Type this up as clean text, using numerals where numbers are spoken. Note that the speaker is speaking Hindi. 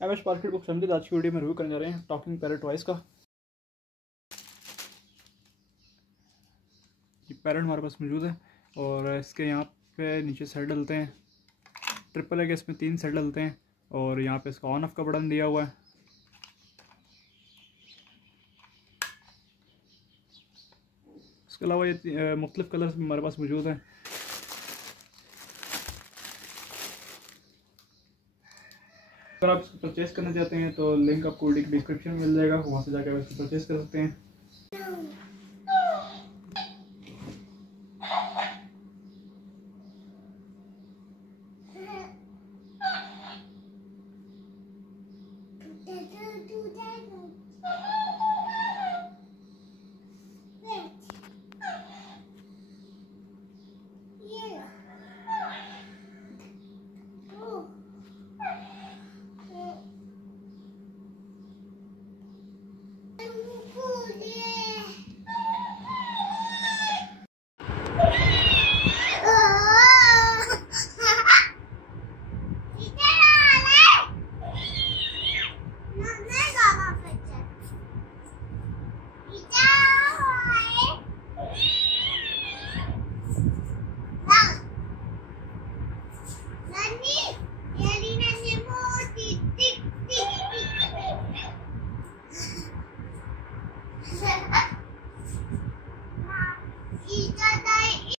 एमएस मार्केट बुक समझिए। आज की वीडियो में रिव्यू करने जा रहे हैं टॉकिंग पैरट टॉयज का। ये पैरट हमारे पास मौजूद है और इसके यहाँ पे नीचे सेट डलते हैं। ट्रिपल है कि इसमें 3 सेट डलते हैं और यहाँ पे इसका ऑन ऑफ का बटन दिया हुआ है। इसके अलावा ये मुख्तलिफ कलर्स में हमारे पास मौजूद हैं। अगर आप इसको परचेज़ करना चाहते हैं तो लिंक आपको वीडियो की डिस्क्रिप्शन में मिल जाएगा, वहाँ से जाकर आप इसको परचेज़ कर सकते हैं।